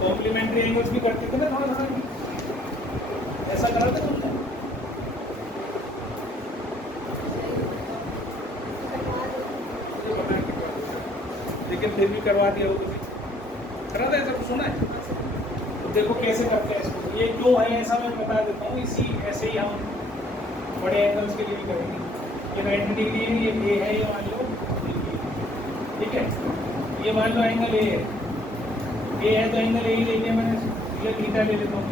Complementary angles भी करते थे ना थोड़ा सा, ऐसा करा था तुमने? लेकिन फिर भी करवा दिया हो तो करा था, ऐसा कुछ सुना है? तो देखो कैसे करते हैं इसको, ये क्यों है ऐसा मैं बता देता हूँ। इसी ऐसे ही हम बड़े एंगल्स के लिए भी करेंगे। ये 90 डिग्री है, ये है, ये मान लो, ठीक है, ये मान लो एंगल ए है तो एंगल ए ही ले लिया मैंने, ये थीटा ले लेता हूँ।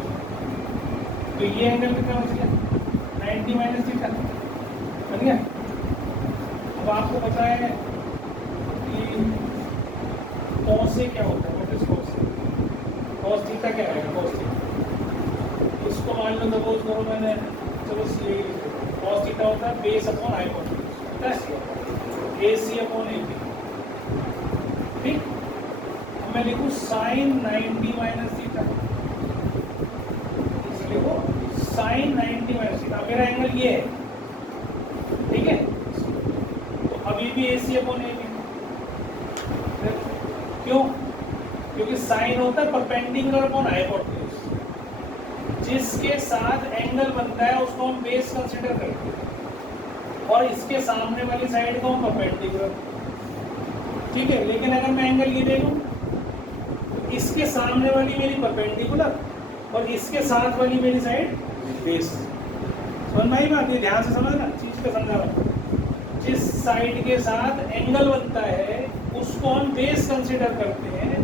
तो ये एंगल कितना बच गया? 90 माइनस थीटा बन गया। अब आपको पता है कि कॉस से क्या होता है, what is cos? Cos theta क्या है? कॉस थीटा, इसको मान लो सपोज करो मैंने, चलो कॉस थीटा होता है base upon hypotenuse, AC upon AB, ठीक। अब मैं लिखूँ साइन 90 माइनस थीटा, लिखो साइन 90 माइनस थीटा, मेरा एंगल ये है, ठीक है। तो अभी भी AC अपॉन AB, क्यों? क्योंकि साइन होता है परपेंडिकुलर अपॉन हाइपोटेन्यूज, जिसके साथ एंगल बनता है उसको हम बेस कंसीडर करते हैं, और इसके सामने वाली साइड को हम परपेंडिकुलर, ठीक है। लेकिन अगर मैं एंगल ये ले लूं, तो इसके सामने वाली मेरी परपेंडिकुलर और इसके साथ वाली मेरी साइड बेस। समझ में आई बात? ये ध्यान से समझना, चीज को समझा रहा हूं। जिस साइड के साथ एंगल बनता है उसको हम बेस कंसीडर करते हैं,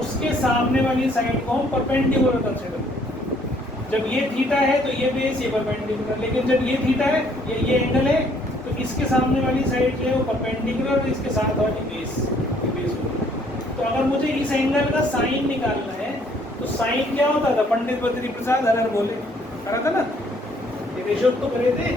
उसके सामने वाली साइड को हम परपेंडिकुलर कंसीडर करते हैं। जब ये थीटा है तो ये बेस, ये परपेंडिकुलर, लेकिन जब ये थीटा है, ये एंगल है, तो इसके सामने वाली साइड जो है वो परपेंडिकुलर और इसके साथ वाली बेस, ये बेस होगी। तो अगर मुझे इस एंगल का साइन निकालना है तो साइन क्या होता था? पंडित बद्री प्रसाद हरर बोले करा था ना, ये रेशो तो करे थे।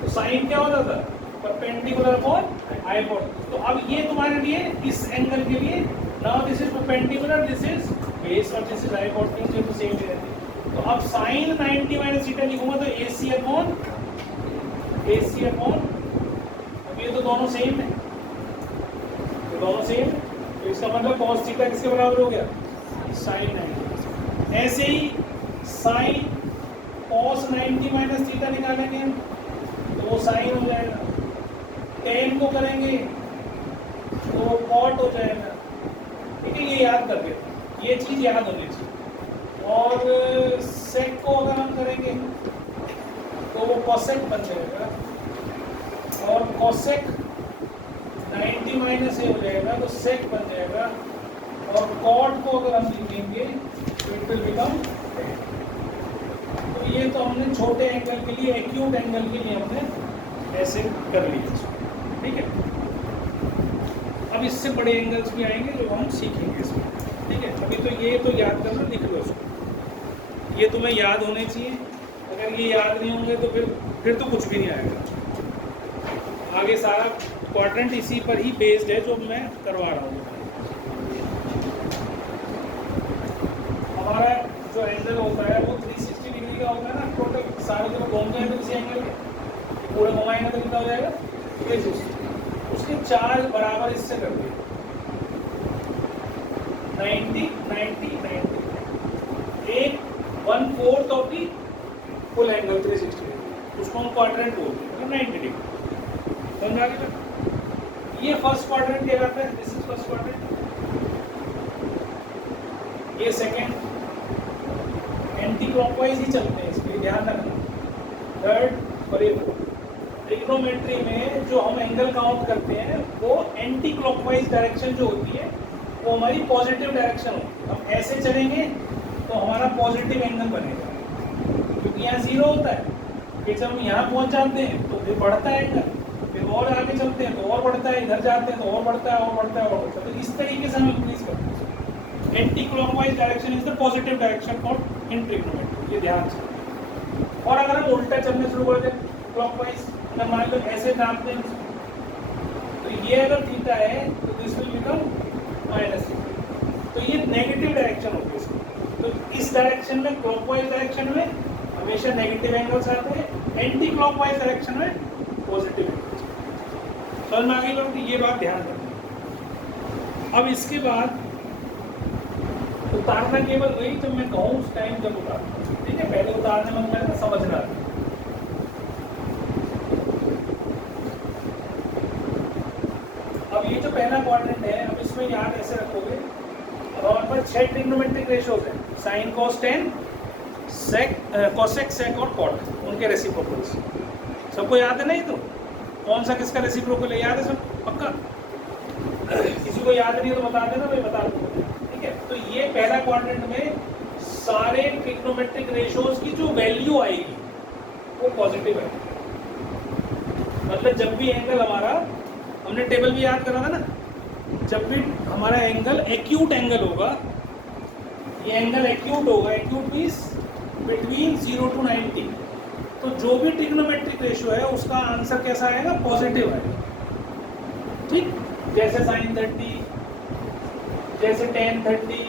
तो साइन क्या होता था? Perpendicular upon hypotenuse. तो अब ये तुम्हारे लिए इस एंगल के लिए, now this is perpendicular, this is base और दिस इज हाइपोटेन्यूज, ये तो सेम ही रहती है। तो अब साइन 90 माइनस थीटा लिखूंगा तो AC अपॉन, अब ये तो दोनों सेम है, तो दोनों सेम है, तो इसका मतलब cos थीटा किसके बराबर हो गया? साइन 90। ऐसे ही साइन cos 90 माइनस थीटा निकालेंगे तो वो साइन हो जाएगा, tan को करेंगे तो वो cot हो जाएगा, ठीक है। ये याद करके, ये चीज याद होनी चाहिए। और sec को अगर हम करेंगे तो वो cosec बन जाएगा, और cosec 90 माइनस ए हो जाएगा तो sec बन जाएगा, और cot को अगर हम लिखेंगे तो इट विल बिकम tan। तो ये तो हमने छोटे एंगल के लिए, एक्यूट एंगल के लिए हमने ऐसे कर लिया, ठीक है। अब इससे बड़े एंगल्स भी आएंगे जो हम सीखेंगे इसमें, ठीक है। अभी तो ये तो याद करना, लिख लो इसको, ये तुम्हें याद होने चाहिए। अगर ये याद नहीं होंगे तो फिर तो कुछ भी नहीं आएगा। आगे सारा क्वाड्रेंट इसी पर ही बेस्ड है जो मैं करवा रहा हूँ। हमारा जो एंगल होता है वो 360 डिग्री का होता है ना, टोटल सारे जब घूम जाए तो किसी एंगल के पूरा घुमाएंगे तो कितना हो जाएगा? 360। उसके 4 बराबर इससे कर दिए, 90 90 90, एक 1/4 of the full angle 360 degree, उसको हम क्वाड्रेंट बोलते हैं, 90 डिग्री। समझ आ गया? ये फर्स्ट क्वाड्रेंट कहलाता है, दिस इज फर्स्ट क्वाड्रेंट। ये सेकंड, एंटी क्लॉकवाइज ही चलते हैं, इसलिए ध्यान रखना। थर्ड और ये ट्रिग्नोमेट्री में जो हम एंगल काउंट करते हैं वो एंटी क्लॉकवाइज डायरेक्शन जो होती है वो हमारी पॉजिटिव डायरेक्शन होती है। हम ऐसे चलेंगे तो हमारा पॉजिटिव एंगल बनेगा, क्योंकि यहाँ 0 होता है। फिर जब हम यहाँ पहुँच जाते हैं तो फिर बढ़ता है एंगल, फिर और आगे चलते हैं तो और बढ़ता है, इधर जाते हैं तो और बढ़ता है, और बढ़ता है, और बढ़ता है। तो इस तरीके से हम इंक्रीज करते हैं। Anti clockwise direction is the positive direction for in trigonometry, ये ध्यान से। और अगर हम उल्टा चलने शुरू कर दें क्लॉकवाइज, अगर मान लो ऐसे नापते हैं तो ये अगर थीटा है तो this will become minus theta, तो ये नेगेटिव डायरेक्शन होगी इसकी। तो इस डायरेक्शन में, क्लॉकवाइज डायरेक्शन में हमेशा नेगेटिव एंगल्स आते हैं, एंटी क्लॉकवाइज डायरेक्शन में पॉजिटिव एंगल्स। समझ में आ गई बात? ये बात ध्यान रखना। अब इसके बाद उतारना केवल वही जब मैं कहूँ उस टाइम जब उतारना, ठीक है। पहले उतारने में मैं समझना। अब ये जो पहला क्वाड्रेंट है, अब इसमें याद ऐसे रखोगे, अब हमारे पास 6 ट्रिग्नोमेट्रिक रेशियोज हैं, sine cos tan, sec cosec sec और कॉट, उनके रेसिप्रोकल्स सबको याद है। नहीं तो कौन सा किसका रेसिप्रोकल है, याद है सब पक्का? किसी को याद नहीं है तो बता देना, मैं बता दूंगा, ठीक है। तो ये पहला क्वाड्रेंट में सारे ट्रिग्नोमेट्रिक रेशियोज की जो वैल्यू आएगी वो पॉजिटिव है। मतलब जब भी एंगल हमारा, हमने टेबल भी याद करा था ना, जब भी हमारा एंगल एक्यूट एंगल होगा, ये एंगल एक्यूट होगा, एक्यूट मींस बिटवीन 0 to 90, तो जो भी ट्रिग्नोमेट्रिक रेशियो है उसका आंसर कैसा आएगा, पॉजिटिव आएगा, ठीक। जैसे sin 30, जैसे tan 30,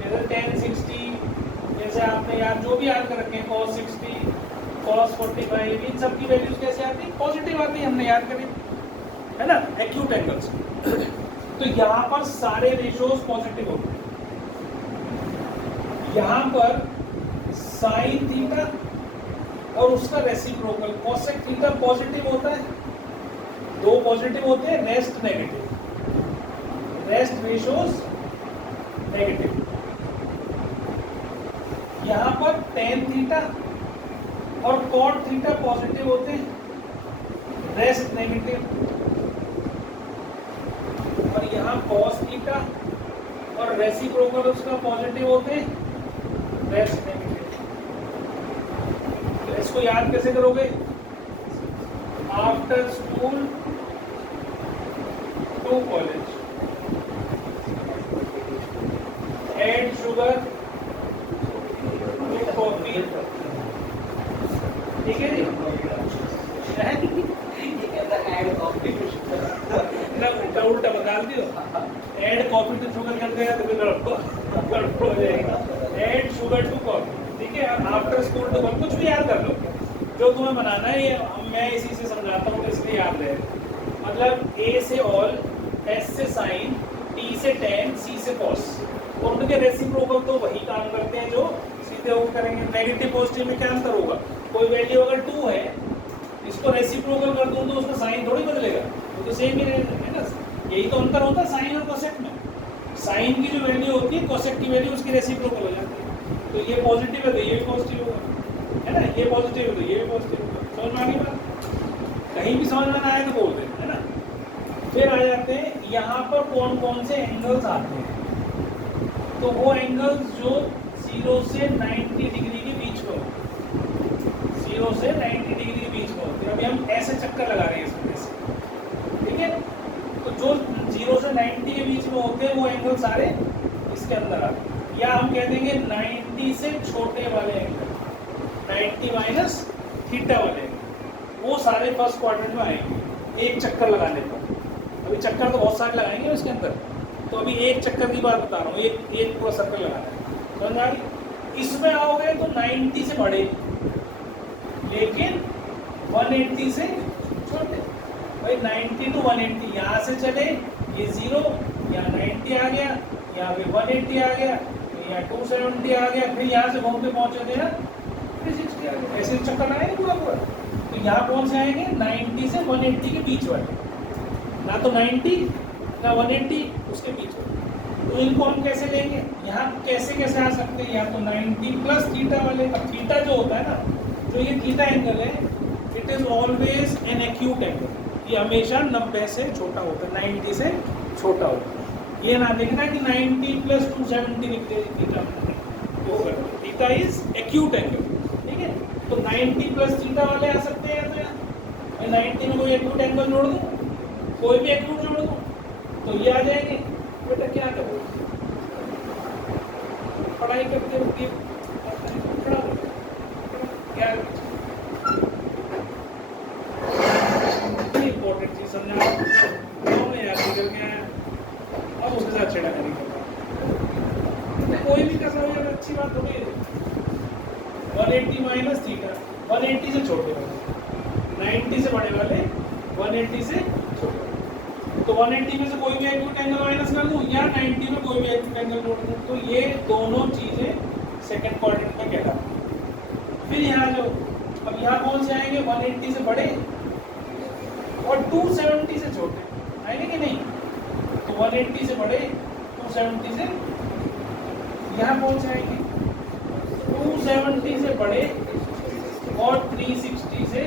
जैसे tan 60, जैसे आपने याद जो भी याद कर रखे हैं, cos 60, cos 45, इन सब की वैल्यूज कैसे आती है, पॉजिटिव आती है, हमने याद करी है ना, एक्यूट एंगल्स। तो यहाँ पर सारे रेशियोज पॉजिटिव होते हैं। यहाँ पर साइन थीटा और उसका रेसिप्रोकल कोसेक थीटा पॉजिटिव होता है, दो पॉजिटिव होते हैं, rest negative, rest ratios negative. यहाँ पर टेन थीटा और कॉट थीटा पॉजिटिव होते हैं, रेस्ट नेगेटिव। और यहाँ कॉस थीटा और रेसिप्रोकल उसका पॉजिटिव होते हैं, रेस्ट नेगेटिव। तो इसको याद कैसे करोगे, after school to college, add sugar with coffee, ठीक है जी। उल्टा उल्टा बता दियो, एड कॉफी टू शुगर कर देगा तो गड़बड़ हो जाएगा, एड शुगर टू कॉफी, ठीक है। आफ्टर स्कूल टू कॉलेज, कुछ भी याद कर लो जो तुम्हें बनाना है, ये मैं इसी से समझाता हूँ, इसलिए याद रहे। मतलब ए से ऑल, एस से साइन, टी से टेन, सी से कॉस, और उनके रेसिप्रोकल तो वही काम करते हैं जो सीधे वो करेंगे। नेगेटिव पॉजिटिव में क्या अंतर होगा, कोई वैल्यू अगर 2 है, इसको रेसिप्रोकल कर दूं तो उसका साइन थोड़ी बदलेगा, वो तो सेम ही रहेगा, है ना। यही तो अंतर होता है साइन और कोसेक में। साइन की जो वैल्यू होती है, कोसेक की वैल्यू उसकी रेसिप्रोकल हो जाती है। तो ये पॉजिटिव है तो ये भी पॉजिटिव होगा, है ना, ये पॉजिटिव है तो ये भी पॉजिटिव होगा। समझ में आ गई बात? कहीं भी समझ में ना आए तो बोल दें, है ना। फिर आ जाते हैं यहाँ पर कौन कौन से एंगल्स आते हैं। तो वो एंगल्स जो 0 से 90 डिग्री के बीच में होते हैं, 0 से 90 डिग्री के बीच में होते हैं। अभी हम ऐसे चक्कर लगा रहे हैं इसमें से, ठीक है। तो जो 0 से 90 के बीच में होते हैं वो एंगल सारे इसके अंदर आते हैं, या हम कह देंगे 90 से छोटे वाले एंगल, 90 माइनस थीटा वाले एंगल, वो सारे फर्स्ट क्वाड्रेंट में आएंगे एक चक्कर लगाने पर। अभी चक्कर तो बहुत सारे लगाएंगे इसके अंदर, तो अभी एक चक्कर की बात बता रहा हूँ, एक पूरा सर्कल लगाना है, समझ में आ गई। इसमें आओगे तो 90 से बड़े, लेकिन 180 से छोटे। भाई 90 to 180 यहाँ से चले, ये 0, यहाँ 90 आ गया, यहाँ पे 180 आ गया, यहाँ 270 आ गया, फिर यहाँ से घूम के पहुँचे थे ना 360 आ गया। ऐसे चक्कर लगाएंगे पूरा पूरा। तो यहाँ कौन से आएंगे, 90 से 180 के बीच वाले, ना तो 90 ना 180, उसके बीच वाले। तो इनको हम कैसे लेंगे, यहाँ कैसे कैसे आ सकते हैं, या तो 90 प्लस थीटा वाले। अब थीटा जो होता है ना, जो ये थीटा एंगल है, it is always an acute angle, ये हमेशा 90 से छोटा होता है, 90 से छोटा होता है। ये ना देखना कि 90 प्लस 270 निकले theta, theta is acute angle, ठीक है। तो 90 प्लस थीटा वाले आ सकते हैं, तो मैं 90 में कोई एक्यूट एंगल जोड़ दूँ, कोई भी एक्यूट जोड़ दूँ तो ये आ जाएंगे। बेटा क्या करो, पढ़ाई करते हो क्या इंपॉर्टेंट चीज समझा याद निकल गया, अब उसके साथ छेड़ा नहीं करना। कोई भी कैसा हो जाए अच्छी बात होगी। 180 माइनस थीटा, 180 से छोटे वाले, 90 से बड़े वाले, 180 से छोटे वाले। तो 180 में से कोई भी एक्यूट एंगल माइनस कर दूं या 90 में कोई भी एक्यूट एंगल जोड़ दूं, तो ये दोनों चीजें सेकंड क्वाड्रेंट में कहलाती। फिर यहाँ जो अब यहाँ कौन से आएंगे, 180 से बड़े और 270 से छोटे आएंगे कि नहीं? तो 180 से बड़े, 270 से, यहाँ कौन से आएंगे, 270 से बड़े और 360 से।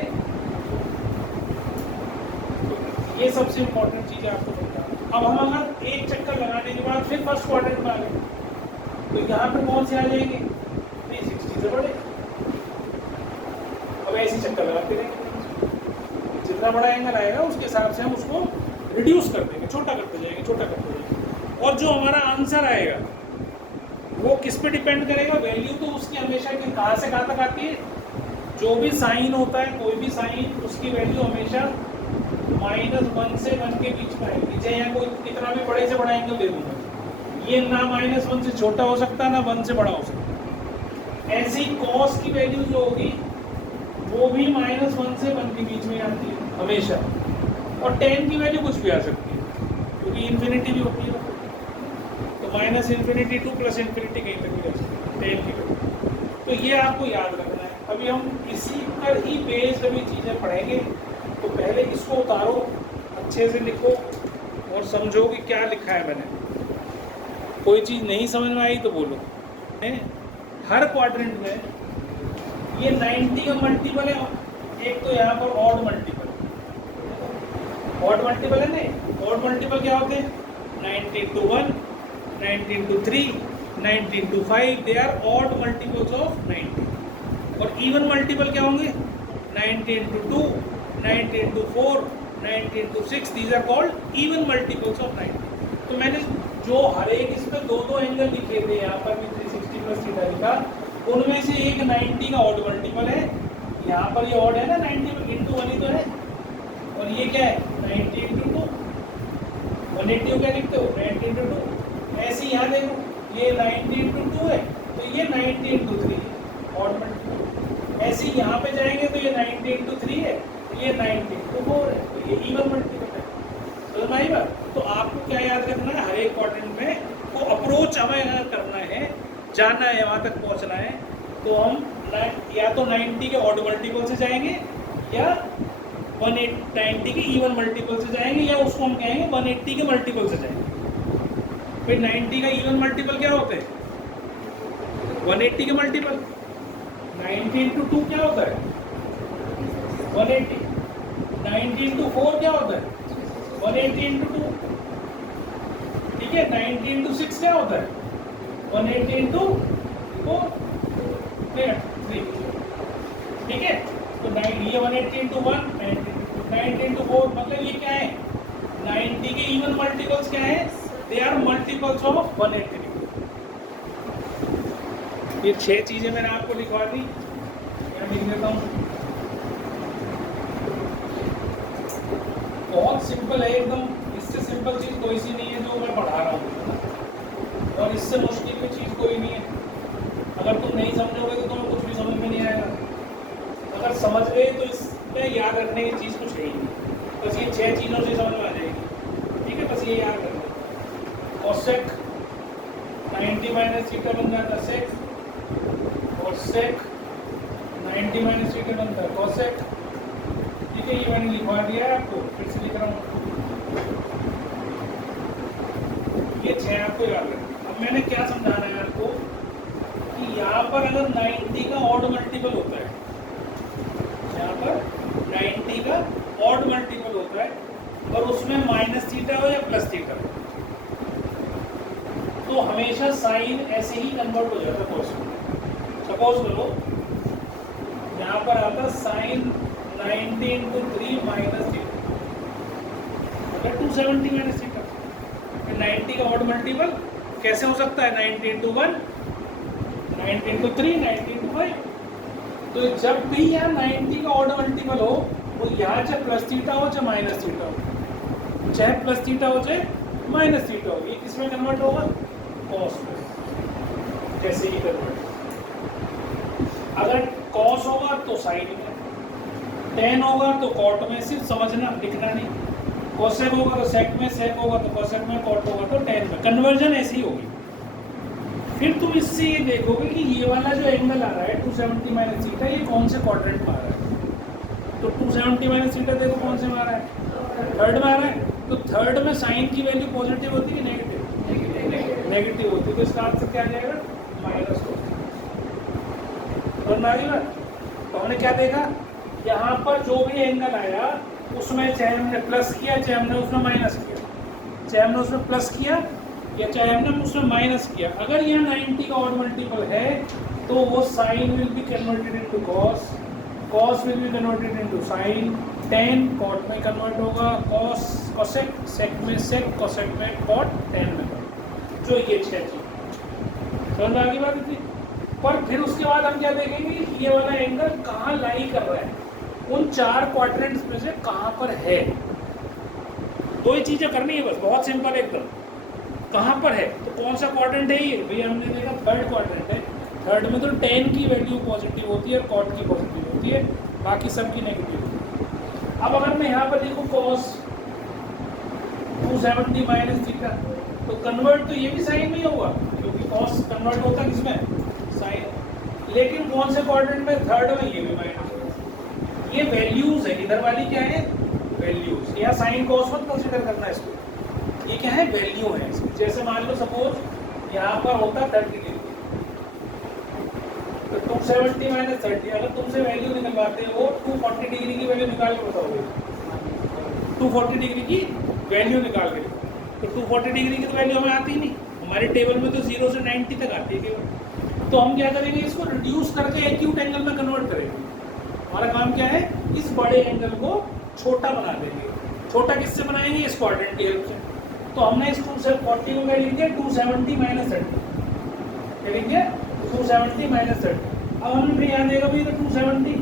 ये सबसे इंपॉर्टेंट चीज है आपको पता। अब हम अगर एक चक्कर लगाने के बाद फिर फर्स्ट क्वाड्रेंट में आ गए, तो यहाँ पे कौन से आ जाएंगे, 360 से बड़े। अब ऐसे चक्कर लगाते रहेंगे, जितना बड़ा एंगल आएगा उसके हिसाब से हम उसको रिड्यूस कर देंगे, छोटा करते जाएंगे, छोटा करते जाएंगे। और जो हमारा आंसर आएगा वो किस पे डिपेंड करेगा, वैल्यू तो उसकी हमेशा कि कहाँ से कहाँ तक आती है, जो भी साइन होता है, कोई भी साइन, उसकी वैल्यू हमेशा -1 से 1 के बीच में आएगी। चाहे यहाँ कोई कितना भी बड़े से बड़ा एंगल दे दूंगा, ये ना -1 से छोटा हो सकता है ना 1 से बड़ा हो सकता है। ऐसी कॉस की वैल्यू जो होगी वो भी -1 से 1 के बीच में आती है हमेशा। और tan की वैल्यू कुछ भी आ सकती है, क्योंकि इन्फिनिटी भी होती है, तो -∞ to +∞ कहीं तक भी जा सकती है tan की वैल्यू। तो ये आपको याद रखना है। अभी हम इसी पर ही बेस्ड अभी चीज़ें पढ़ेंगे, तो पहले इसको उतारो, अच्छे से लिखो और समझो कि क्या लिखा है मैंने। कोई चीज़ नहीं समझ में आई तो बोलो। हर क्वाड्रेंट में ये 90 का मल्टीपल है, एक तो यहाँ पर ऑड मल्टीपल, ऑड मल्टीपल है ना। ऑड मल्टीपल क्या होते हैं, 90 into 1, 90 into 3, 90 into 5, they are odd multiples of 90। और इवन मल्टीपल क्या होंगे, 90 into 2, 90 into 4, 90 into 6, these are called even multiples of 90। तो मैंने जो हर एक इसमें दो एंगल लिखे थे, यहाँ पर भी 360 प्लस थीटा लिखा, उनमें से एक 90 का ऑड मल्टीपल है। यहाँ पर ये ऑड है ना, 90 into 1 ही तो है, और ये क्या है 90 into 2। 180 को क्या लिखते हो, 90 into 2। ऐसे यहाँ देखो, ये 90 into 2 है, तो ये 90 into 3 ऑड मल्टीपल। ऐसे यहाँ पे जाएंगे तो ये 90 into 3 है, ये 90 into 4 है, तो ये इवन मल्टीपल है। समझ में आई बात? तो आपको क्या याद रखना है, हर एक क्वाड्रेंट में को अप्रोच हमें अगर करना है, जाना है, वहाँ तक पहुँचना है, तो हम या तो 90 के ऑड मल्टीपल से जाएंगे या 190 के इवन मल्टीपल से जाएंगे, या उसको हम कहेंगे 180 के मल्टीपल से जाएंगे। फिर 90 का इवन मल्टीपल क्या होते हैं, 180 के मल्टीपल। 90 into 2 क्या होता है, 180। 90 into 4 क्या होता है, 180 into 2। ठीक है, 90 into 6 क्या होता है, 180 into 4, 3। ठीक है, तो ये 180 into 1, 90 into 4, मतलब ये क्या है, 90 के इवन मल्टीपल्स क्या है, दे आर मल्टीपल्स ऑफ 180। ये 6 चीजें मैंने आपको लिखवा दी, मैं लिख देता हूँ। बहुत सिंपल है एकदम, इससे सिंपल चीज कोई सी नहीं है जो मैं पढ़ा रहा हूँ, और इससे मुश्किल की चीज कोई नहीं है। अगर तुम नहीं समझोगे तो तुम्हें कुछ भी समझ में नहीं आएगा, अगर समझ गए तो इसमें याद रखने की चीज कुछ है ही नहीं। बस ये 6 चीजों से समझ में आ जाएगी। ठीक है, बस ये याद रखना। कोसेक 90 माइनस थीटा बन जाता है सेक, और सेक 90 माइनस थीटा बनता है कोसेक। ठीक है, ये मैंने लिखवा दिया है आपको, फिर से लिख रहा हूँ। ये 6 आपको याद रखना। अब मैंने क्या समझाना है आपको कि यहाँ पर अगर 90 का ऑड मल्टीपल होता है, यहाँ पर 90 का ऑड मल्टीपल होता है और उसमें माइनस थीटा हो या प्लस थीटा हो, तो हमेशा साइन ऐसे ही कन्वर्ट हो जाता है कॉस में। सपोज करो यहाँ पर आता साइन 90 into 3 माइनस थीटा, अगर 270 माइनस थीटा, 90 का ऑड मल्टीपल कैसे हो सकता है, 90 into 1, 90 into 3, 90 into 5। तो जब भी यहाँ 90 का ऑड मल्टीपल हो, वो यहाँ चाहे प्लस थीटा हो चाहे माइनस थीटा हो, चाहे प्लस थीटा हो चाहे माइनस थीटा हो, ये किसमें कन्वर्ट होगा, कॉस में। जैसे ही कन्वर्ट, अगर कॉस होगा तो साइन में, टेन होगा तो कॉट में। सिर्फ समझना, लिखना नहीं। कोसेक होगा तो सेक में, सेक होगा तो कोसेक में, कॉट होगा तो टेन में। कन्वर्जन ऐसी होगी। फिर तुम इससे ये देखोगे कि ये वाला जो एंगल आ रहा है 270 माइनस थीटा, ये कौन से क्वाड्रेंट में आ रहा है। तो 270 माइनस थीटा देखो कौन से में आ रहा है, थर्ड में आ रहा है। तो थर्ड में साइन की वैल्यू पॉजिटिव होती है कि नेगेटिव, नेगेटिव होती है। तो इसका आंसर क्या आ जाएगा, माइनस हो। तो हमने क्या देखा, यहाँ पर जो भी एंगल आया उसमें चाहे हमने प्लस किया चाहे हमने उसमें माइनस किया, चाहे हमने उसमें प्लस किया या चाहे हमने उसमें माइनस किया, अगर यह 90 का और मल्टीपल है तो वो sine will be converted into cos, cos will be converted into sine, tan cot में कन्वर्ट होगा, कॉस कोसेक, सेक में सेक, कोसेक में कॉट, टेन में कॉट। जो ये 6 चीज समझ में आ गई बात थी। पर फिर उसके बाद हम क्या देखेंगे कि ये वाला एंगल कहाँ लाई कर रहा है, उन 4 क्वाड्रेंट्स में से कहाँ पर है। 2 ही चीजें करनी है बस, बहुत सिंपल एकदम। कहाँ पर है तो कौन सा क्वाड्रेंट है ये, भैया हमने देखा थर्ड क्वाड्रेंट है। थर्ड में तो टेन की वैल्यू पॉजिटिव होती है और कॉट की पॉजिटिव होती है, बाकी सब की नेगेटिव होती है। अब अगर मैं यहाँ पर लिखूँ कॉस 270 माइनस थीटा, तो कन्वर्ट तो ये भी साइन में होगा क्योंकि कॉस कन्वर्ट होता है किसमें, साइन। लेकिन कौन से क्वाड्रेंट में, थर्ड में, ये भी माइनस। ये वैल्यूज है, इधर वाली क्या है, वैल्यूज। यहाँ साइन कॉस मत कंसिडर करना है इसको, ये क्या है, वैल्यू है इसकी। जैसे मान लो सपोज यहाँ पर होता 30 डिग्री, तो 270 माइनस 30, अगर तुमसे वैल्यू निकलवाते हो 240 डिग्री की वैल्यू निकाल के बताओगे, 240 डिग्री की वैल्यू निकाल के, तो 240 डिग्री की तो वैल्यू हमें आती नहीं, हमारे टेबल में तो 0 से 90 तक आती है केवल। तो हम क्या करेंगे, इसको रिड्यूस करके एक्यूट एंगल में कन्वर्ट करेंगे। हमारा काम क्या है, इस बड़े एंगल को छोटा बना देंगे। छोटा किससे बनाएंगे, इस क्वाड्रेंट की हेल्प से। तो हमने इस 240 को क्या लिखेंगे, 270 माइनस 30, क्या लिखेंगे, 270 माइनस 30। अब हमने फिर यहाँ देखा भी तो 270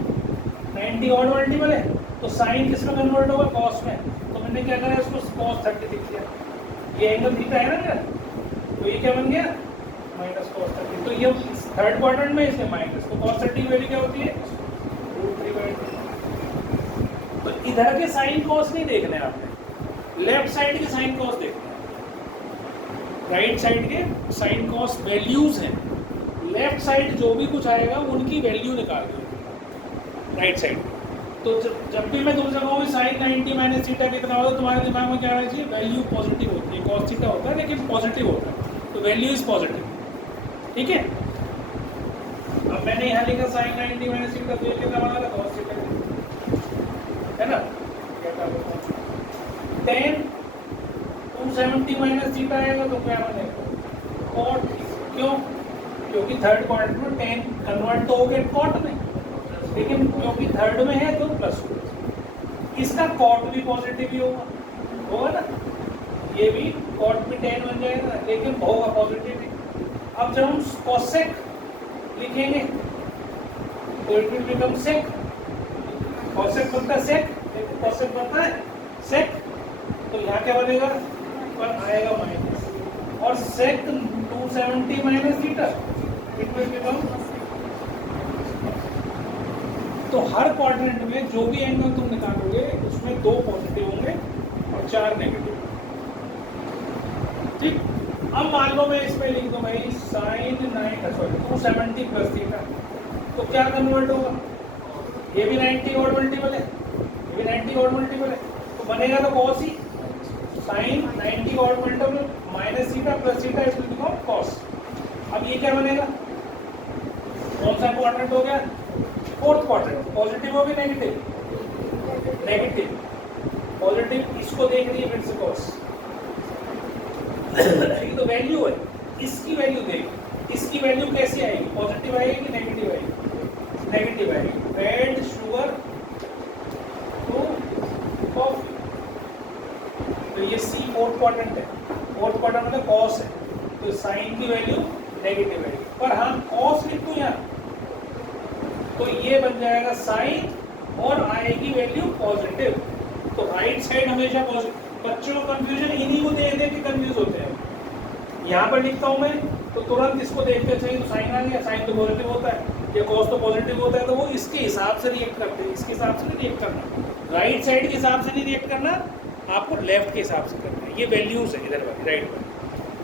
90 और मल्टीपल है, तो साइन किस में कन्वर्ट होगा, कॉस में। तो मैंने क्या करा, इसको कॉस 30 लिख दिया। ये एंगल थीटा है ना, तो ये क्या बन गया, माइनस कॉस 30। तो ये थर्ड क्वाड्रेंट में इसके माइनस, तो कॉस 30 की वैल्यू क्या होती है, √3/2। तो इधर के साइन कॉस नहीं देखने आपने, लेफ्ट साइड के साइन कॉस देखते हैं। राइट साइड के साइन कॉस वैल्यूज हैं, लेफ्ट साइड जो भी कुछ आएगा उनकी वैल्यू निकाल दो राइट साइड। तो जब भी मैं तुमसे कहूँ साइन 90 माइनस थीटा कितना होगा, तुम्हारे दिमाग में क्या आना चाहिए, वैल्यू पॉजिटिव होती है। कॉस थीटा होता है लेकिन पॉजिटिव होता है, तो वैल्यू इज पॉजिटिव, ठीक है। अब मैंने यहाँ लिखा साइन 90 माइनस थीटा, तो ये कितना बना था, कॉस थीटा है ना। 10 270 माइनस थीटा आएगा तो क्या बनेगा, कॉट। क्यों, क्योंकि थर्ड क्वाड्रेंट में 10 कन्वर्ट तो हो गया कॉट में, लेकिन क्योंकि थर्ड में है तो प्लस होगा। इसका कॉट भी पॉजिटिव ही होगा ना, ये भी कॉट भी 10 बन जाएगा लेकिन होगा पॉजिटिव ही। अब जब हम कोसेक लिखेंगे तो it will become sec. Cosec बनता है सेक, कोसेक बनता है सेक, तो यहाँ क्या बनेगा, पर आएगा माइनस, और सेक 270 minus theta it will become. तो हर क्वाड्रेंट में जो भी एंगल तुम निकालोगे उसमें 2 पॉजिटिव होंगे और 4 नेगेटिव, ठीक। अब मान लो मैं इसमें लिख दूं भाई साइन 270 प्लस थीटा, तो क्या कन्वर्ट होगा, ये भी 90 और मल्टीपल है, ये भी 90 और मल्टीपल है, तो बनेगा तो कॉस ही। साइन 90 और multiple minus theta plus theta is equal to cos. अब ये क्या बनेगा, कौन सा क्वाड्रेंट हो गया, फोर्थ क्वाड्रेंट। पॉजिटिव होगी नेगेटिव, नेगेटिव पॉजिटिव, इसको देख रही है फिर से कॉस। ये तो वैल्यू है, इसकी वैल्यू देख, इसकी वैल्यू कैसे आएगी, पॉजिटिव आएगी कि नेगेटिव आएगी, नेगेटिव आएगी। ब्रेड शुगर टू कॉफी, तो ये सी फोर्थ क्वाड्रेंट है, फोर्थ क्वाड्रेंट मतलब कॉस है, तो साइन की वैल्यू नेगेटिव आएगी। पर हम कॉस लिख दूं यहाँ तो ये बन जाएगा साइन और आएगी वैल्यू पॉजिटिव, तो राइट साइड हमेशा पॉजिटिव। बच्चों को कंफ्यूजन इन्हीं को देख देख के कंफ्यूज होते हैं। यहाँ पर लिखता हूँ मैं तो तुरंत इसको देखते चाहिए तो साइन आ गया, साइन तो पॉजिटिव होता है, ये कॉस तो पॉजिटिव होता है, तो वो इसके हिसाब से रिएक्ट करते हैं, इसके हिसाब से नहीं रिएक्ट करना, राइट साइड के हिसाब से नहीं रिएक्ट करना, आपको लेफ्ट के हिसाब से करना है, ये वैल्यूज है इधर वाली राइट वाली।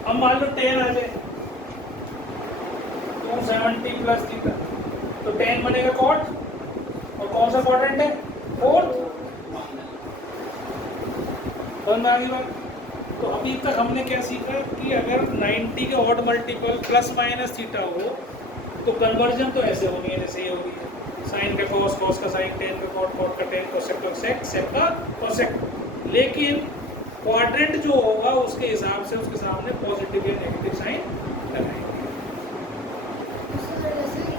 अब मान लो 10 आ जाए 270 प्लस थीटा, तो 10 बनेगा कॉट, और कौन सा क्वाड्रेंट है? फोर्थ। समझ में आ गई बात? तो अभी तक हमने क्या सीखा कि अगर 90 के odd multiple plus minus theta हो तो कन्वर्जन तो ऐसे होनी है जैसे ये होगी, साइन का कॉस, कॉस का साइन, टेन का कॉट, कॉट का टेन, कोसेक का सेक, सेक का कोसेक। लेकिन क्वाड्रेंट जो होगा उसके हिसाब से उसके सामने पॉजिटिव या नेगेटिव साइन लगाएंगे।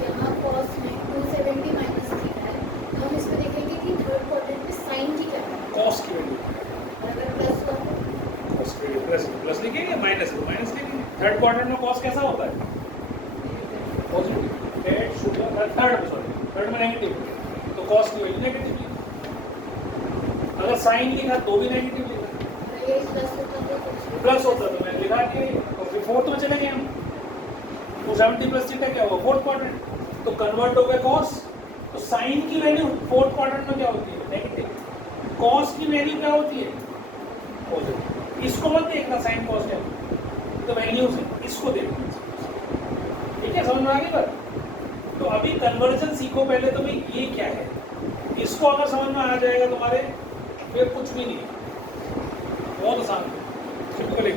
यहाँ cos में 270 माइनस थीटा है, तो हम इसमें देखेंगे कि थर्ड क्वाड्रेंट में साइन की क्या है, कॉस की वैल्यू, और अगर प्लस हुआ तो कॉस की वैल्यू प्लस प्लस लिखेंगे, माइनस को माइनस लिखेंगे। थर्ड क्वाड्रेंट में कॉस कैसा होता है? पॉजिटिव। डेट शुड थर्ड में नेगेटिव, तो कॉस की वैल्यू नेगेटिव लिखी। अगर साइन लिखा तो भी नेगेटिव लिखा, अगर ये प्लस होता तो कुछ प्लस होता तो मैंने लिखा कि और फिर फोर्थ में चले गए हम। 270 प्लस थीटा क्या हुआ? फोर्थ क्वाड्रेंट, तो कन्वर्ट हो गया कॉस। तो साइन की वैल्यू फोर्थ क्वाड्रेंट में क्या होती है? नेगेटिव। कॉस की वैल्यू क्या होती है? पॉजिटिव। इसको मत देखना साइन कॉस क्या तो वैल्यूज है, इसको देखना। ठीक है, समझ में आ गई बात? तो अभी कन्वर्जन सीखो पहले, तो भाई ये क्या है, इसको अगर समझ में आ जाएगा तुम्हारे फिर कुछ भी नहीं, बहुत आसान सिंपल है।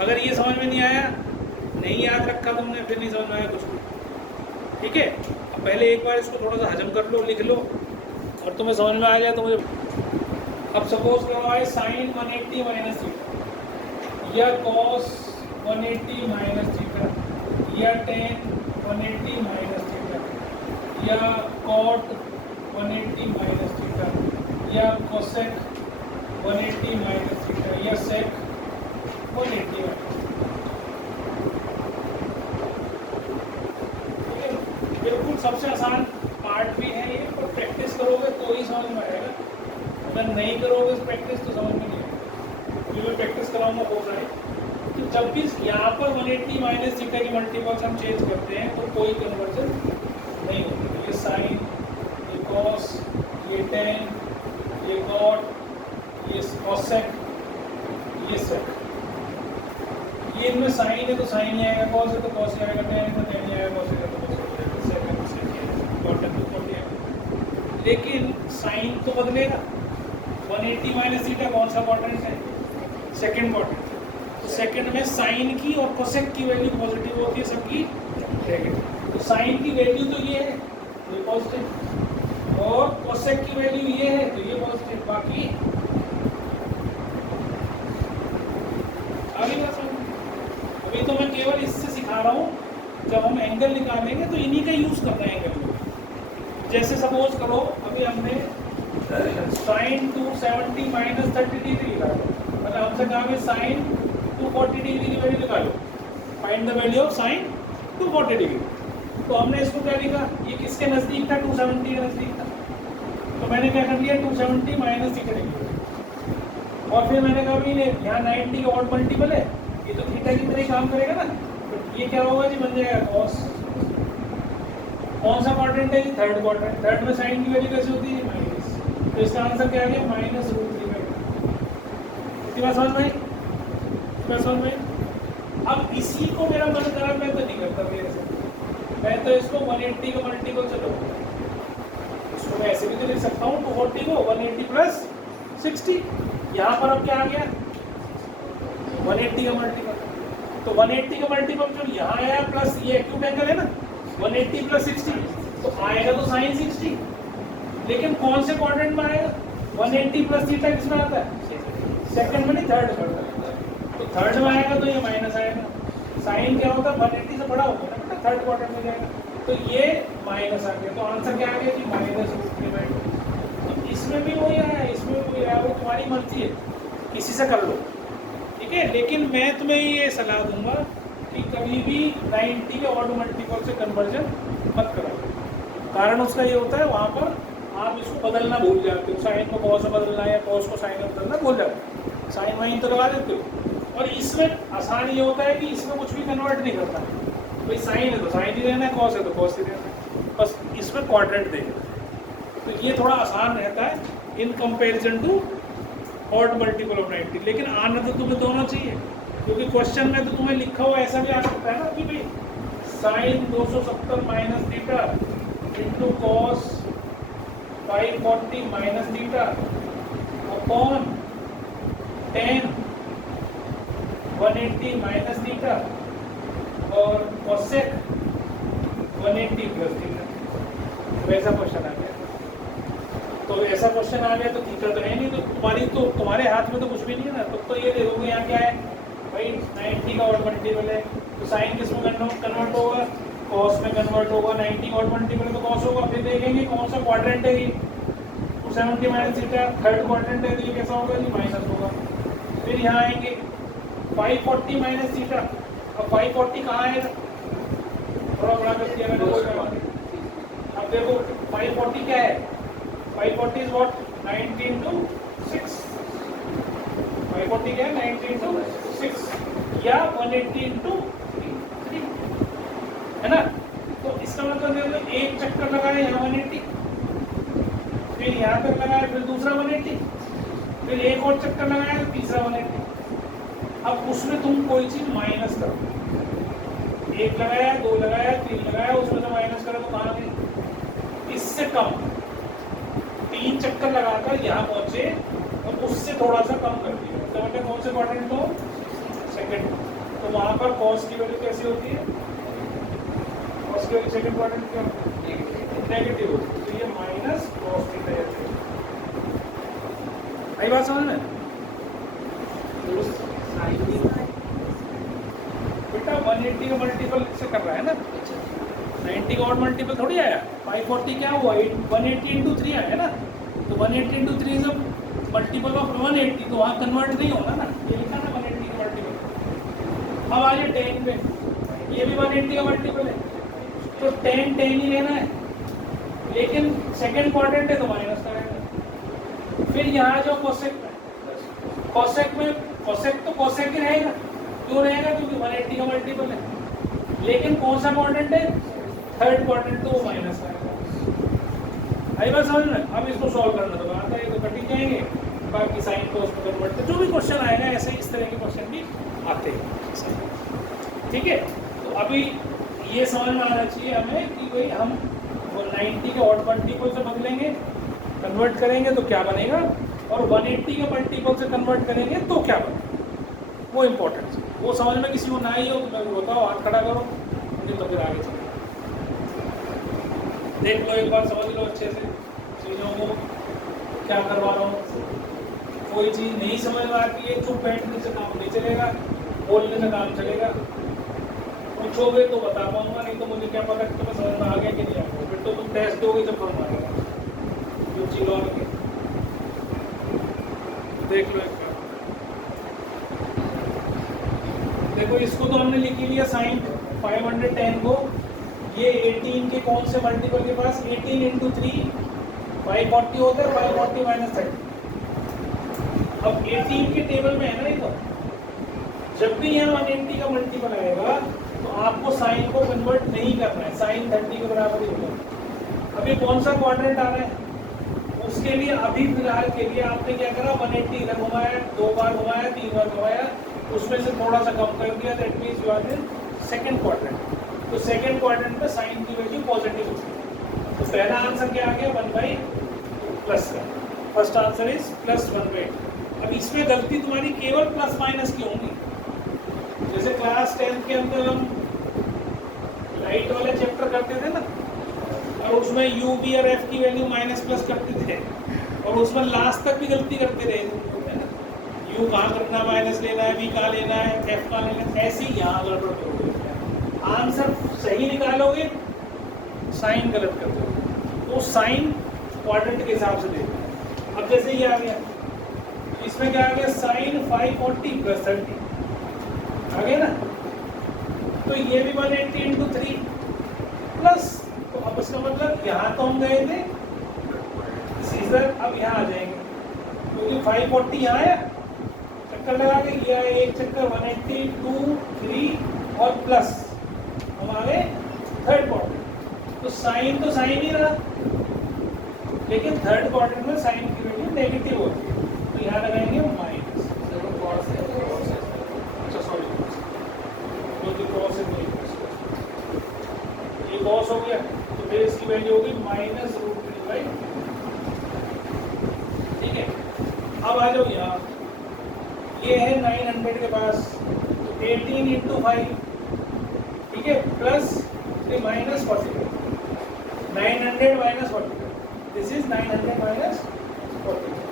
अगर ये समझ में नहीं आया, नहीं याद रखा तुमने, फिर नहीं समझ में आया कुछ भी। ठीक है, अब पहले एक बार इसको थोड़ा सा हजम कर लो, लिख लो, और तुम्हें समझ में आ जाए तो मुझे। अब सपोज करो आए साइन 180 माइनस थीटा, या कॉस 180 माइनस थीटा, या टेन 180 माइनस थीटा, या कॉट 180 माइनस थीटा, या कोसेक 180 माइनस थीटा, या सेक 180 माइनस। बिल्कुल सबसे आसान पार्ट भी है ये, पर प्रैक्टिस करोगे तो ही समझ में आएगा। अगर नहीं करोगे प्रैक्टिस तो समझ में नहीं आएगा। फिर मैं प्रैक्टिस कराऊंगा बहुत सारी। तो जब भी यहाँ पर 180 माइनस थीटा के मल्टीपल्स हम चेंज करते हैं तो कोई कन्वर्जन नहीं होती। ये साइन, ये कॉस, ये टेन, ये कॉट, ये कोसेक, ये सेक। ये इनमें साइन है तो साइन ही आएगा, कॉस है तो कॉस ही आएगा, टेन है तो टेन ही आएगा, कॉस है तो कॉस ही आएगा, सेक है तो सेक ही आएगा, कॉट है तो कॉट ही आएगा। लेकिन साइन तो बदलेगा। 180 माइनस थीटा कौन सा क्वाड्रेंट है? Second quadrant. तो सेकंड में साइन की और कोसेक की वैल्यू पॉजिटिव होती है, सबकी नेगेटिव। तो साइन की वैल्यू तो ये है, ये पॉजिटिव, और कोसेक की वैल्यू ये है तो ये पॉजिटिव। बाकी आगे क्या समझ? अभी तो मैं केवल इससे सिखा रहा हूँ, जब हम एंगल निकालेंगे तो इन्हीं का यूज करना है एंगल। जैसे सपोज करो अभी हमने साइन 270 माइनस 30 डिग्री निकाला, मतलब हमसे कहा है साइन 240 डिग्री की वैल्यू निकालो, find the value of sine 240 degree. तो हमने इसको क्या लिखा, ये किसके नज़दीक था? 270 के नज़दीक था, तो मैंने क्या कर लिया 270 माइनस थीटा लिख दिया। और फिर मैंने कहा भी यहाँ 90 का ऑड मल्टीपल है, ये तो थीटा की तरह ही काम करेगा ना, तो ये क्या होगा जी? बन जाएगा कॉस। कौन सा क्वाड्रेंट है जी? Third quadrant. थर्ड में साइन की वैल्यू कैसे होती है? माइनस। तो इसका आंसर क्या आ गया? Minus root 3। इतनी बात समझ में? समझ में? अब इसी को मेरा मन करा, मैं तो नहीं करता मेरे से, मैं तो इसको 180 का मल्टीपल, चलो इसको मैं ऐसे भी तो लिख सकता हूँ 240 को 180 प्लस 60। यहाँ पर अब क्या आ गया? 180 का मल्टीपल। तो 180 का मल्टीपल जो यहाँ आया प्लस ये एक्यूट एंगल है ना, 180 प्लस 60, तो आएगा तो साइन 60। लेकिन कौन से क्वाड्रेंट में आएगा? 180 प्लस थीटा किसमें आता है? सेकंड में नहीं, थर्ड में। तो थर्ड में आएगा तो ये माइनस आएगा। साइन क्या होता है? 180 से बड़ा होगा ना बेटा, थर्ड क्वाड्रेंट में जाएगा, तो ये माइनस आ गया। तो आंसर क्या आ गया जी? Minus root 3/2। इसमें भी वही आया, इसमें भी वही आया, वो तुम्हारी मर्जी है, किसी से कर लो, ठीक है। लेकिन मैं तुम्हें ये सलाह दूंगा कि कभी भी 90 के ऑड मल्टीपल से कन्वर्जन मत करो। कारण उसका ये होता है, वहाँ पर आप इसको बदलना भूल जाते हो, साइन को कॉस में बदलना या कॉस को साइन में बदलना भूल जाते हो, साइन वाइन तो लगा देते हो। और इसमें आसान ये होता है कि इसमें कुछ भी कन्वर्ट नहीं करना है, भाई साइन है तो साइन ही रहना है, कॉस है तो कॉस ही रहना है, बस इसमें क्वाड्रेंट देखना है। तो ये थोड़ा आसान रहता है in comparison to odd multiple of 90, लेकिन आना तो तुम्हें दोनों चाहिए, क्योंकि क्वेश्चन में तो तुम्हें लिखा हुआ ऐसा भी आ सकता है ना कि भाई sine 270 minus theta into cos 540 minus theta upon tan 180 minus theta और cosec 180 प्लस थीटा। वैसा क्वेश्चन आ गया, तो ऐसा क्वेश्चन आ गया तो थीटा तो है नहीं, तो तुम्हारे हाथ में तो कुछ भी नहीं है ना, तो ये देखोगे यहाँ क्या है भाई 90 का ऑड मल्टीपल है, तो साइन किस में कन्वर्ट होगा, कॉस में कन्वर्ट होगा, 90 का ऑड मल्टीपल है तो कॉस होगा। फिर देखेंगे कौन सा क्वाड्रेंट है ये, 270 माइनस थीटा थर्ड क्वाड्रेंट है तो ये कैसा होगा जी माइनस होगा। फिर यहाँ आएंगे 540 माइनस थीटा, अब 540 कहाँ है, थोड़ा बड़ा कर दिया मैंने, कोई बात नहीं। अब देखो 540 क्या है, 540 इज व्हाट 90 into 6, 540 क्या है 90 into 6 या 180 into 3 है ना। तो इसका मतलब देखो एक चक्कर लगाए यहाँ 180, फिर यहाँ तक लगाए, फिर दूसरा 180, फिर एक और चक्कर लगाया तो तीसरा 180। अब उसमें तुम कोई चीज माइनस करो, एक लगाया, दो लगाया, तीन लगाया, उसमें से माइनस करो तो कहाँ गए, इससे कम 3 चक्कर लगाकर यहाँ पहुंचे और उससे थोड़ा सा कम कर दिया, तो मतलब कौन से क्वाड्रेंट को, सेकंड। तो वहां पर कॉस की वैल्यू कैसी होती है, कॉस की वैल्यू सेकंड क्वाड्रेंट क्या होती है, नेगेटिव होती है, तो ये माइनस कॉस थीटा है। आई बात समझ में, बेटा 180 का मल्टीपल से कर रहा है ना, 90 का और मल्टीपल थोड़ी आया, 540 क्या हुआ 180 into 3 आया ना, तो 180 into 3 इज मल्टीपल ऑफ 180, तो वहाँ कन्वर्ट नहीं होगा ना, ये लिखा ना 180 का मल्टीपल। अब आ जाए 10 पे, ये भी 180 का मल्टीपल है, तो 10 ही लेना है, लेकिन सेकेंड क्वाड्रेंट है तो माइनस का आएगा। फिर यहाँ जो कोसेक में कोसेक तो कोसेक ही रहेगा, क्यों रहेगा, क्योंकि 180 का मल्टीपल है, लेकिन कौन सा क्वाड्रेंट है, थर्ड क्वाड्रेंट, तो वो माइनस आएगा। आई बात समझ में। अब इसको सॉल्व करना तो आता है, तो कट ही जाएंगे, बाकी साइन को उसमें कन्वर्ट, जो भी क्वेश्चन आएगा ऐसे इस तरह के क्वेश्चन भी आते हैं, ठीक है। तो अभी ये समझ में आना चाहिए हमें कि भाई हम 90 के ऑड मल्टीपल से बदलेंगे, कन्वर्ट करेंगे तो क्या बनेगा, और 180 के मल्टीपल से कन्वर्ट करेंगे तो क्या बनेगा, वो इम्पोर्टेंट है। वो समझ में किसी को ना ही हो तो मैं बताओ हाथ खड़ा करो, नहीं तो फिर आगे चलो, देख लो एक बार, समझ लो अच्छे से चीज़ों को, क्या करवा रहा हूँ। कोई चीज़ नहीं समझ में आती है, चुप बैठने से काम नहीं चलेगा, बोलने से काम चलेगा। पूछोगे तो बता पाऊंगा, नहीं तो मुझे क्या पता कि तुम्हें समझ में आ गया कि नहीं आ गया, फिर तो तुम टेस्ट दोगे जब समझ में आ गया जो चीज़ और देख लो एक बार। देखो इसको तो हमने लिख ही लिया साइन 510 को, ये 18 के कौन से मल्टीपल के पास, 18 into 3 540 होता है, 540 माइनस 30। अब 18 के टेबल में है ना, ये तो जब भी यहाँ 180 का मल्टीपल आएगा तो आपको साइन को कन्वर्ट नहीं करना है, साइन 30 के बराबर ही होगा। अभी कौन सा क्वाड्रेंट आ रहा है, उसके लिए अभी फिलहाल के लिए आपने क्या करा, 180 इधर घुमाया, 2 बार घुमाया, 3 बार घुमाया, उसमें से थोड़ा सा कम कर दिया, that means you are in second quadrant. तो सेकंड क्वाड्रेंट में साइन की वैल्यू पॉजिटिव होती है। तो पहला आंसर क्या आ गया, 1/2 प्लस का, फर्स्ट आंसर इज प्लस 1/2। अब इसमें गलती तुम्हारी केवल प्लस माइनस की होंगी। जैसे क्लास 10 के अंदर हम लाइट वाले चैप्टर करते थे ना, और उसमें यू बी और एफ की वैल्यू माइनस प्लस करते थे, और उसमें लास्ट तक भी गलती करते रहे, यू कहाँ करना, माइनस लेना है, बी कहाँ लेना है, एफ कहाँ लेना है, ऐसे ही यहाँ गड़बड़ करोगे, आंसर सही निकालोगे, साइन गलत कर दोगे। तो साइन क्वाड्रेंट के हिसाब से देखो। अब जैसे ये आ गया, इसमें क्या आ गया, साइन 540 प्लस 30 आ गया ना, तो ये भी 180 into 3 प्लस, तो अब इसका मतलब यहाँ तो हम गए थे सीजर, अब यहाँ आ जाएंगे, क्योंकि 540 यहाँ आया, चक्कर लगा के ये आया एक चक्कर, 180 2 3 और प्लस हम आ गए थर्ड क्वाड्रेंट। तो साइन ही रहा, लेकिन थर्ड क्वाड्रेंट में साइन की वैल्यू नेगेटिव होती है, तो यहाँ लगाएंगे माइनस, अच्छा सॉरी जो कॉस है नहीं, ये कॉस हो गया तो फिर इसकी वैल्यू होगी माइनस रूट 3 बाई, ठीक है। अब आ जाओ यहाँ, ये है 900 के पास, 18 इंटू 5, ठीक है, plus minus 45, 900 minus 45, this is 900 minus 45।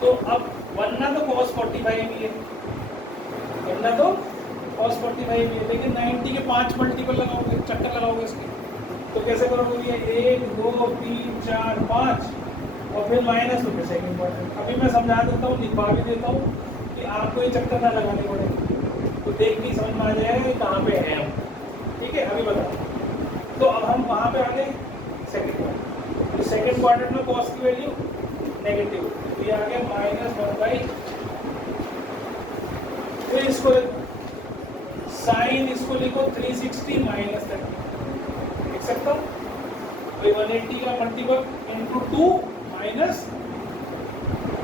तो अब वरना तो cos 45 भी है, वरना तो cos 45 भी है, लेकिन 90 के 5 मल्टीपल लगाओगे, चक्कर लगाओगे इसके, तो कैसे करोगे? ये 1 2 3 4 5 और फिर माइनस हो गया सेकेंड क्वाड्रेंट। अभी मैं समझा देता हूँ, लिखवा भी देता हूँ कि आपको ये चक्कर ना लगाने पड़े, तो देख के समझ में आ जाएगा कि कहाँ पे है हम, ठीक है। अभी बता, तो अब हम वहाँ पे आ गए सेकेंड क्वाड्रेंट, तो सेकेंड क्वाड्रेंट में cos की वैल्यू नेगेटिव, तो ये आ गया -1/, फिर इसको साइन इसको लिखो 360 माइनस 30, लिख सकता हूँ, तो 180 का मल्टीपल इंटू 2 माइनस,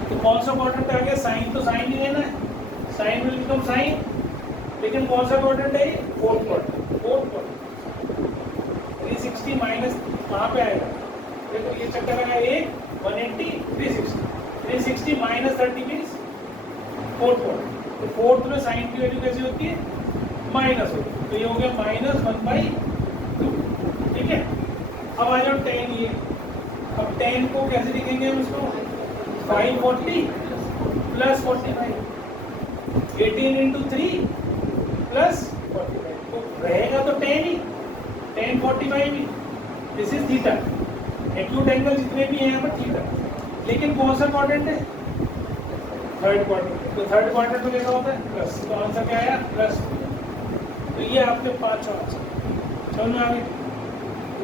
तो कौन सा क्वाड्रेंट आ गया? साइन, तो साइन ही लेना है, साइन विल बिकम साइन, लेकिन कौन सा क्वाड्रेंट है? Fourth quadrant. 360 माइनस कहाँ पे आएगा? देखो ये चक्कर लगा, 180 360 माइनस 30 मीन्स फोर्थ क्वाड्रेंट, तो फोर्थ में साइन की वैल्यू कैसी होती है? माइनस होती है, तो ये हो गया -1/2, ठीक है। अब आ जाओ tan, ये अब tan को कैसे लिखेंगे हम इसको? 540 प्लस 45, 18 इंटू 3 प्लस 45, तो रहेगा तो tan he, tan 45 he, this is theta, acute angle जितने भी हैं यहाँ पर थीटा, लेकिन कौन सा क्वाड्रेंट है? थर्ड क्वाड्रेंट, तो थर्ड क्वाड्रेंट में कैसा होता है? प्लस, तो आंसर क्या आया? प्लस। तो ये आपके 5 आंसर समझ में आ गए,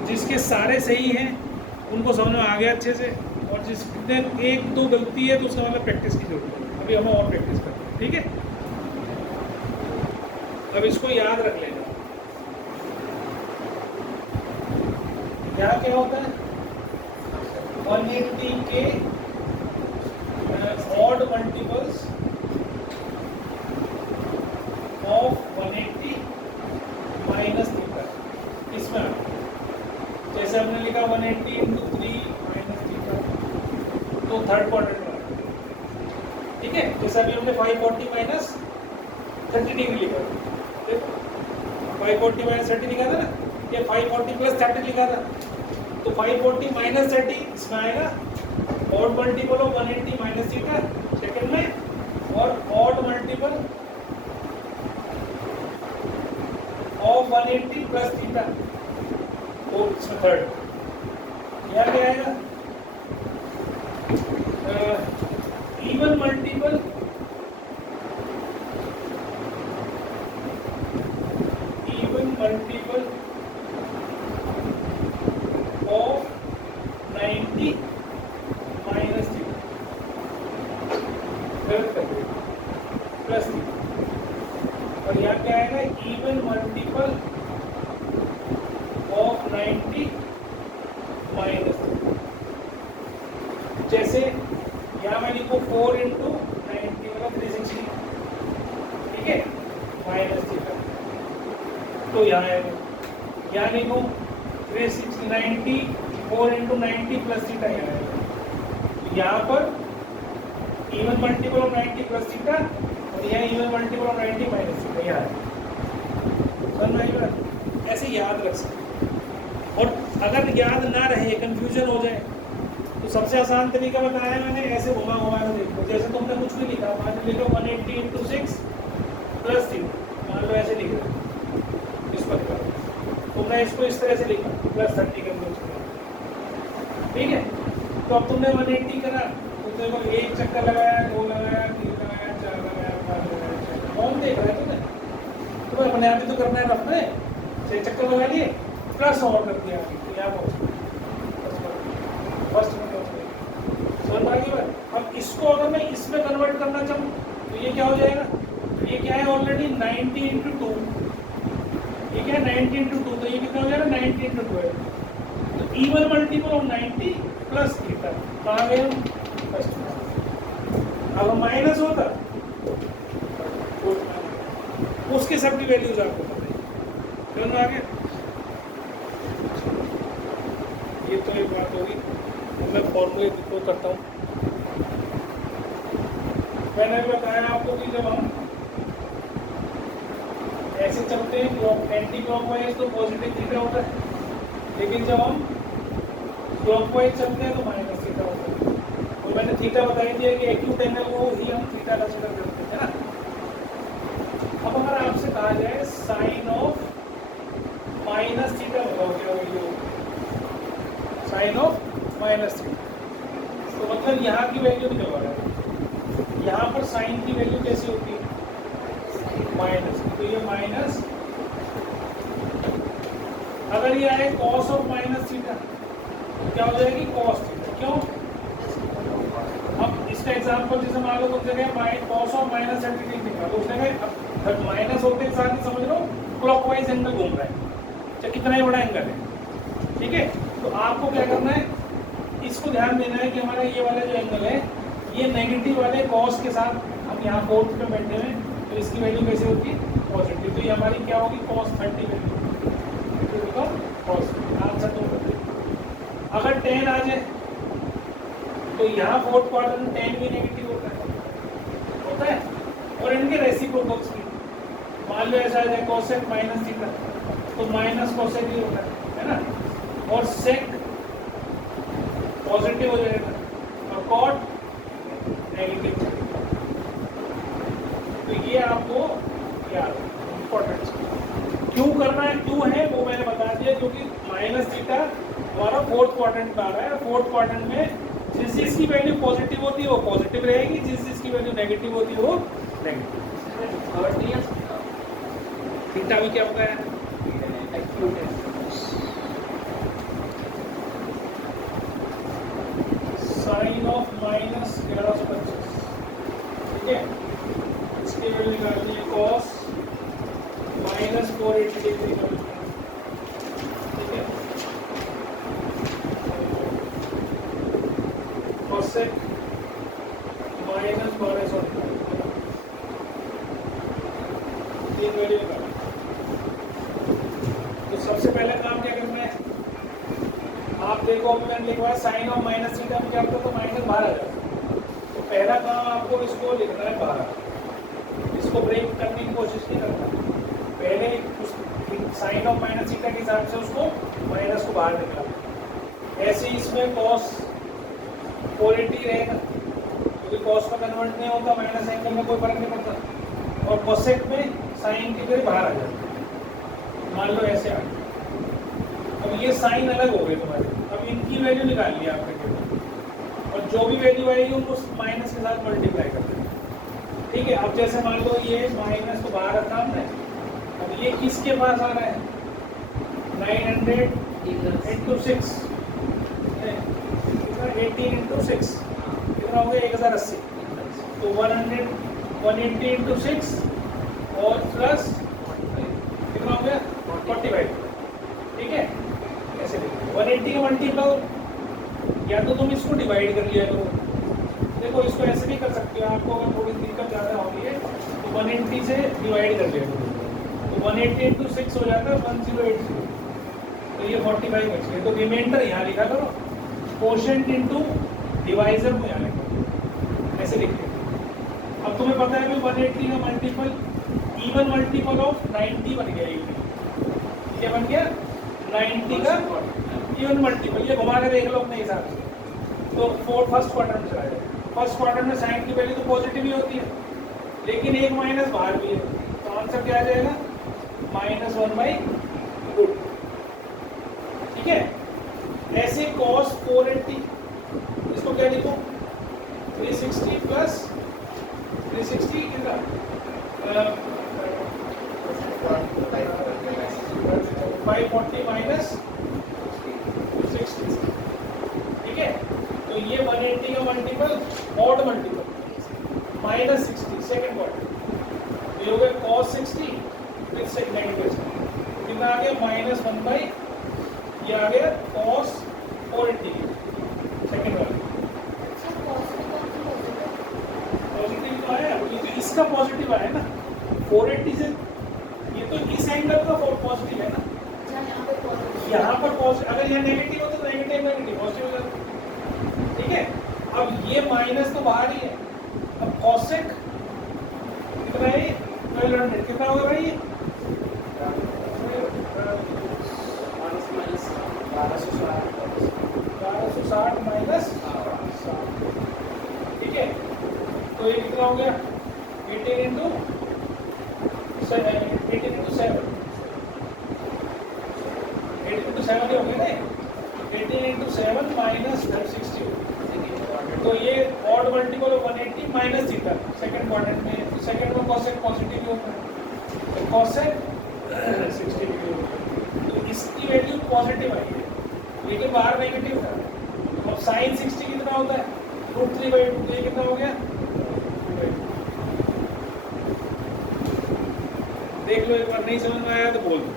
जिसके सारे सही हैं उनको समझ में आ गया अच्छे से, और जिसने 1-2 गलती है तो उसका मतलब प्रैक्टिस की जरूरत है, अभी हम और प्रैक्टिस करते हैं, ठीक है। अब इसको याद रख लेना, यहाँ क्या होता है? 180 के odd multiples of 180 minus theta, इसमें जैसे हमने लिखा 180 इंटू 3 माइनस थीटा, तो थर्ड क्वाड्रेंट में, ठीक है। जैसे अभी हमने 540 माइनस 30 डिग्री लिखा, देखो 540 माइनस 30 लिखा था ना, ये 540 प्लस 30 लिखा था, तो 540 माइनस 30 इसमें आएगा odd multiple of 180 minus theta second में, और odd multiple of 180 plus theta वो इसमें थर्ड। यहाँ क्या आएगा? Even multiple of 90 minus theta plus theta, और यहाँ क्या आएगा? Even multiple of 90 minus theta. जैसे यहाँ मैं लिखूँ 4 इंटू 90 मतलब 360, ठीक है, माइनस थीटा, तो यहाँ आएगा, यहाँ लिखूँ 360 90 4 इंटू 90 प्लस थीटा, यहाँ आएगा। यहाँ पर even multiple of 90 plus theta, और यहाँ even multiple of 90 minus theta, यहाँ आएगा। ऐसे याद रख सकते, और अगर याद ना रहे, कंफ्यूजन हो जाए, तो सबसे आसान तरीका बताया है मैंने, ऐसे घुमा घुमा कर देखो। जैसे तुमने कुछ भी लिखा, मान लो 180 इंटू 6 प्लस थीटा, मान लो ऐसे लिख रहे, इस पर तुमने इसको इस तरह से लिखा प्लस 30 कर दो, ठीक है। तो अब तुमने 180 करा, तो देखो एक चक्कर लगाया, 2 लगाया, 3 लगाया, 4 लगाया, 5 लगाया, 6, कौन देख रहा है तुम्हें अपने आप ही तो करना है, रखना है, 6 चक्कर लगा लिए, प्लस और कर दिया, तो यहाँ पहुँच फर्स्ट में पहुँच गए, समझ में आ गई बात। अब इसको अगर मैं इसमें कन्वर्ट करना चाहूँ तो ये क्या हो जाएगा? ये क्या है? ऑलरेडी 90 इंटू 2, ये क्या है? 90 इंटू 2, तो ये कितना हो जाएगा? 90 इंटू 2 है, तो even multiple of 90 plus theta, कहाँ गए हम? फर्स्ट में। अगर माइनस होता उसके सब की वैल्यूज आपको पता है। समझ में आ गया? ये तो एक बात होगी। मैं फॉर्मूले को करता हूँ। मैंने बताया आपको कि जब हम ऐसे चलते हैं क्लॉक एंटी क्लॉकवाइज तो पॉजिटिव थीटा होता है, लेकिन जब हम क्लॉकवाइज चलते हैं तो माइनस थीटा होता है। तो मैंने थीटा बताई दिया कि एक्यूट एंगल को ही हम थीटा कंसीडर करते हैं ना। अब अगर आपसे कहा जाए साइन ऑफ माइनस थीटा बताओ क्या value, sine of minus theta, तो मतलब यहाँ की वैल्यू नहीं होगा। यहाँ पर साइन की वैल्यू कैसी होती है? माइनस। तो ये माइनस, अगर ये आए कॉस ऑफ माइनस थीटा तो क्या हो जाएगी? Cos theta. क्यों? अब इसका एग्जांपल जैसे मान लो कुछ जगह कॉस ऑफ माइनस 30 दिखा, तो उसने कहा अब माइनस होते के साथ ही समझ लो क्लॉकवाइज एंगल घूम रहा है, चाहे कितना ही बड़ा एंगल है। ठीक है, तो आपको क्या करना है, इसको ध्यान देना है कि हमारा ये वाला जो एंगल है ये नेगेटिव वाले कॉस के साथ, हम यहाँ फोर्थ पे बैठे हुए, तो इसकी वैल्यू कैसे होती है? पॉजिटिव। तो ये हमारी क्या होगी? cos 30 value. आंसर तो अगर 10 आ जाए तो यहाँ फोर्थ क्वाड्रेंट में 10 भी नेगेटिव होता है और इनके रेसिप्रोकल्स भी। मान लो ऐसा आ जाए कोसेक माइनस थीटा, तो माइनस कोसेक ही होता है ना, और सेक पॉजिटिव हो जाएगा और कॉट नेगेटिव। तो ये आपको याद इम्पोर्टेंट क्यों करना है, क्यों है वो मैंने बता दिया, क्योंकि माइनस थीटा हमारा फोर्थ क्वाड्रेंट में आ रहा है। फोर्थ क्वाड्रेंट में जिस चीज की वैल्यू पॉजिटिव होती है वो पॉजिटिव रहेगी, जिस चीज की वैल्यू नेगेटिव होती है वो नेगेटिव। थीटा भी क्या होता है? Sine of minus 1125। ठीक है, इसकी वैल्यू निकालनी है कॉस माइनस 480 डिग्री का। ठीक है, कोसेक माइनस 1200 ये वैल्यू निकालनी। तो सबसे पहले काम क्या करना है, आप देखो अभी मैंने लिखवा साइन ऑफ माइनस थीटा में क्या होता है, तो माइनस बाहर आ जाता है। तो पहला काम आपको इसको लिखना है बाहर, इसको ब्रेक करने की कोशिश नहीं करना। पहले उस साइन ऑफ माइनस थीटा के हिसाब से उसको माइनस को बाहर निकालना। ऐसे ही इसमें कॉस 480 रहेगा, क्योंकि कॉस में कन्वर्ट नहीं होता, माइनस एंगल में कोई फर्क नहीं पड़ता। और कोसेक में साइन की जगह बाहर आ जाता है, मान लो ऐसे आ गया। अब ये साइन अलग हो गए तुम्हारे, अब इनकी वैल्यू निकालनी है आपने केवल, और जो भी वैल्यू आएगी उनको माइनस के साथ मल्टीप्लाई कर देना। ठीक है, अब जैसे मान लो ये माइनस को बाहर रखा हमने, अब ये किसके पास आ रहा है? 900 इंटू 6, 18 इंटू 6 कितना हो गया? 1080। तो 180 इंटू 6 और प्लस कितना हो गया? 45। ठीक है, ऐसे 180 का मल्टीपल, या तो तुम इसको डिवाइड कर लिया करो। देखो इसको ऐसे भी कर सकते हो, आपको अगर थोड़ी दिक्कत ज़्यादा होगी है तो 180 से डिवाइड कर लिया करो। तो 180 इंटू 6 हो जाता है 1080, तो ये 45 बच गए। तो रिमाइंडर यहाँ लिखा करो, कोशेंट इंटू डिवाइजर में यहाँ लिखो, ऐसे लिखते हैं। अब तुम्हें पता है कि 180 का मल्टीपल इवन मल्टीपल ऑफ 90 बन गया। क्या बन गया? 90 का इवन मल्टीपल। ये घुमा के देख लो अपने हिसाब से। तो फर्स्ट क्वाड्रेंट में चला जाए। फर्स्ट क्वाड्रेंट में साइन की वैल्यू तो पॉजिटिव ही होती है, लेकिन एक माइनस बाहर भी है, तो आंसर क्या आ जाएगा? -1/√। ठीक है, ऐसे cos 480 इसको क्या लिखो? 360 प्लस 360 कितना? 540 माइनस 60। ठीक है, तो ये 180 का multiple odd multiple -60 second quadrant, ये हो गया cos 60 विद नेगेटिव कितना आ गया? -1/, ये आ गया cos 480 सेकंड वाला। इसका पॉजिटिव आया ना 480 से, ये तो इस एंगल का पॉजिटिव है ना, जहाँ यहाँ पे पॉजिटिव यहाँ पर पॉजिटिव, अगर यहाँ नेगेटिव हो तो नेगेटिव नेगेटिव पॉजिटिव हो जाता, ठीक है। अब ये माइनस तो बाहर ही है, अब कॉसेक कितना है, 1200 कितना होगा भाई ये, माइनस 1260 माइनस, ठीक है। तो ये कितना हो गया 18 इंटू 7, 18 इंटू 7, 18 इंटू 7 ही हो गया ना, 18 इंटू 7 माइनस 460, तो ये odd multiple of 180 minus theta second quadrant में, तो सेकंड में कॉसेक पॉजिटिव होता है, तो कॉसेक 60 डिग्री होता है, तो इसकी वैल्यू पॉजिटिव आई है, लेकिन बाहर नेगेटिव था। अब साइन 60 कितना होता है, √3/2, ये कितना हो गया, देख लो एक बार, नहीं समझ में आया तो बोल दो।